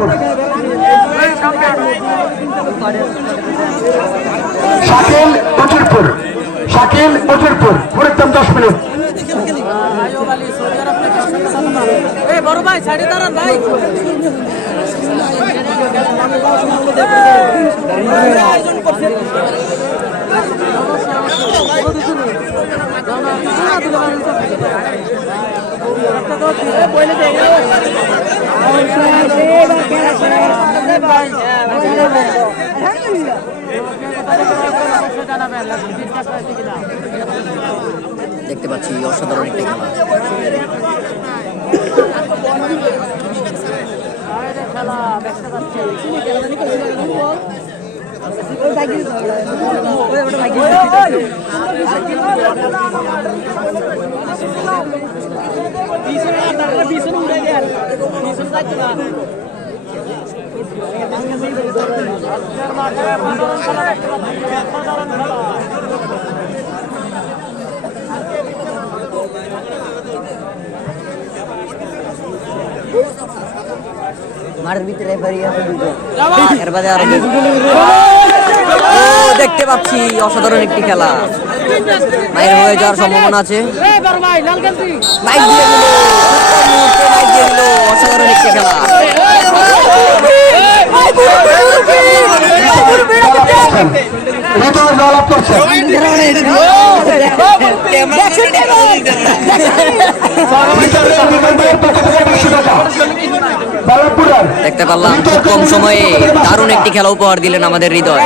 Rahmatpur. Shakil Ujirpur, Shakil Ujirpur, পরিক্রম 10 minute. বড় ভাই সাড়ে দাঁড়ান ভাই। দেখতে পাচ্ছি অসাধারণ একটি খেলা। মাঠের ভিতরে এর বাদে আরো দেখতে পাচ্ছি অসাধারণ একটি খেলা। বাইরে হয়ে যাওয়ার সম্ভাবনা আছে। অসাধারণ একটি খেলা। দেখতে পারলাম খুব কম সময়ে দারুণ একটি খেলা উপহার দিলেন আমাদের হৃদয়।